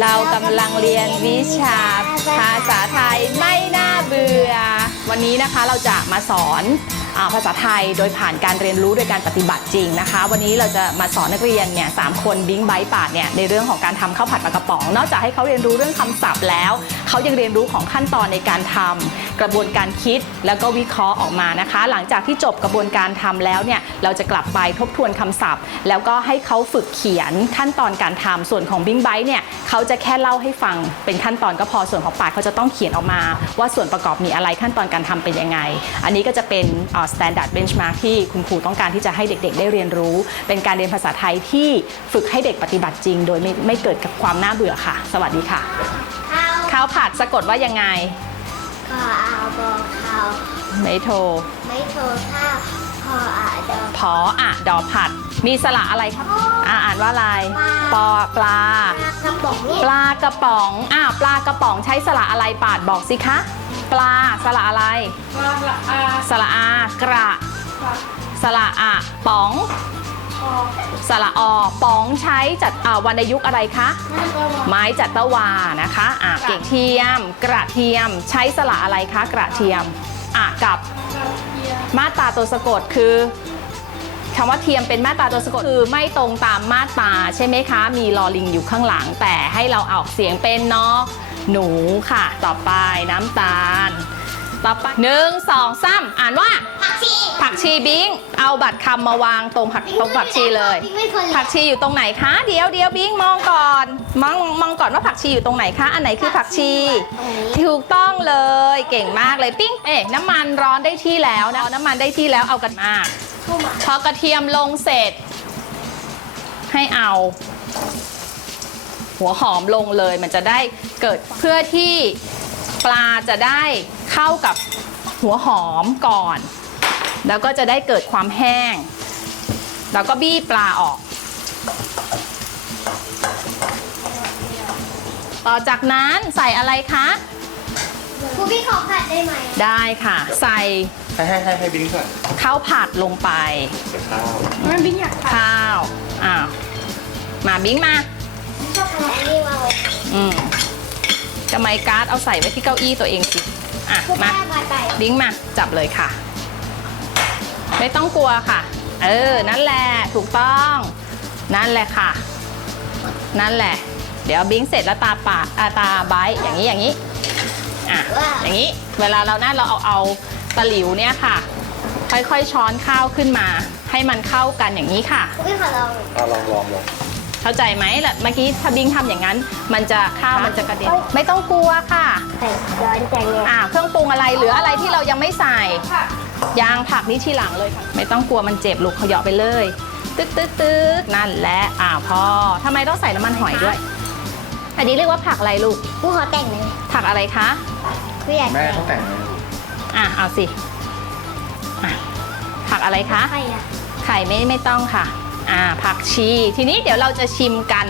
เรากำลังเรียนวิชาภาษาไทยไม่น่าเบื่อ วันนี้นะคะเราจะมาสอน ภาษาไทยโดยผ่านการเรียนรู้โดยการปฏิบัติจริงนะคะ วันนี้เราจะมาสอนนักเรียนเนี่ยสามคนบิงไบต์ปาดเนี่ยในเรื่องของการทำข้าวผัดปลากระป๋อง นอกจากให้เขาเรียนรู้เรื่องคำศัพท์แล้ว เขายังเรียนรู้ของขั้นตอนในการทำกระบวนการคิดแล้วก็วิเคราะห์ออกมานะคะ หลังจากที่จบกระบวนการทำแล้วเนี่ยเราจะกลับไปทบทวนคำศัพท์ แล้วก็ให้เขาฝึกเขียนขั้นตอนการทำส่วนของบิงไบต์เนี่ยเขาจะแค่เล่าให้ฟังเป็นขั้นตอนก็พอส่วนของปาดเขาจะต้องเขียนออกมา ว่าส่วนประกอบมีอะไรขั้นตอนการทำเป็นยังไง อันนี้ก็จะเป็น standard benchmark ที่คุณครูต้องการที่จะให้เด็กๆ ได้เรียนรู้ เป็นการเรียนภาษาไทยที่ฝึกให้เด็กปฏิบัติจริง โดยไม่ไม่เกิดกับความน่าเบื่อค่ะ สวัสดีค่ะข้าวข้าวผัดสะกดว่ายังไงขออาบอข้าวไม่โทร ไม่โทรข้าวพออาดอพออะดอผัด มีสระอะไรครับอ่าอ่านว่าอะไรปอปลากระป๋องนี่ปลากระป๋องอ่าปลากระป๋องใช้สระอะไรปาดบอกสิคะ ปลาสระอะไร ปลาละอาสระอา กระ ปลาสระอะป๋องคอสระอป๋องใช้จัดอ่าวรรณยุกต์อะไรคะ ไม่ก็ว่าไม้จัตวานะคะอะเก่งเทียม กระเทียม ใช้สระอะไรคะ กระเทียมอะกับกระเทียมมาตราตัวสะกดคือคำว่าเทียมเป็นมาตราตัวสะกดคือไม่ตรงตามมาตราใช่ไหมคะ มีลอลิงอยู่ข้างหลังแต่ให้เราออกเสียงเป็นนอ หนูค่ะ ต่อไปน้ำตาล ต่อไปหนึ่งสองสามอ่านว่า ผักชีผักชีบิงเอาบัตรคำมาวางตรงผักตรงผักชีเลยพี่ไม่เคยผักชีอยู่ตรงไหนคะ เดี๋ยวเดี๋ยวบิงมองก่อน มองมองก่อนว่าผักชีอยู่ตรงไหนคะ อันไหนคือผักชี ถูกต้องเลย เก่งมากเลยปิ้ง เอ๊ะน้ำมันร้อนได้ที่แล้วนะน้ำมันได้ที่แล้วเอากันมาเข้ามาพอกระเทียมลงเสร็จ ให้เอา หัวหอมลงเลย มันจะได้เกิดเพื่อที่ปลาจะได้เข้ากับหัวหอมก่อน แล้วก็จะได้เกิดความแห้ง แล้วก็บี้ปลาออก ต่อจากนั้นใส่อะไรคะครูพี่ขอผัดได้ไหม ได้ค่ะ ใส่ให้ให้ให้ให้บิงก่อนข้าวผัดลงไปเดี๋ยวข้าวมันบิงอยากทานข้าวอ้าวมาบิ้งมา ชอบผัดนี่มาเลยอืมจะไมค์การ์ดเอาใส่ไว้ที่เก้าอี้ตัวเองสิอะครูมาแม่ผัดไปบิ้งมา จับเลยค่ะ ไม่ต้องกลัวค่ะ เออ นั่นแหละ ถูกต้อง นั่นแหละค่ะ นั่นแหละ เดี๋ยวบิ้งเสร็จแล้วตาปากอ่าตาไบท์อย่างนี้อย่างนี้อะอย่างนี้ เวลาเรานั่นเราเอาเอาตะหลิวเนี่ยค่ะ ค่อยๆช้อนข้าวขึ้นมา ให้มันเข้ากันอย่างนี้ค่ะครูพี่ขอลองเอาลองลองลอง เข้าใจไหมล่ะเมื่อกี้ถ้าบิงทำอย่างนั้น มันจะข้าวมันจะกระเด็นไม่ต้องกลัวค่ะ ใส่ร้อนจังเลยอ่าเครื่องปรุงอะไรเหลืออะไรที่เรายังไม่ใส่ค่ะยางผักนี่ทีหลังเลยค่ะ ไม่ต้องกลัวมันเจ็บลูกเขาเหยาะไปเลย ตึ๊กตึ๊กตึ๊กนั่นแหละอ่าพอทำไมต้องใส่น้ำมันหอยด้วย อันนี้เรียกว่าผักอะไรลูกครูขอแต่งหน่อยผักอะไรคะครูอยากแม่แต่งเขาแต่งเลยอะเอาสิอะผักอะไรคะ ใครอะไข่ไม่ไม่ต้องค่ะ อ่าผักชี ทีนี้เดี๋ยวเราจะชิมกัน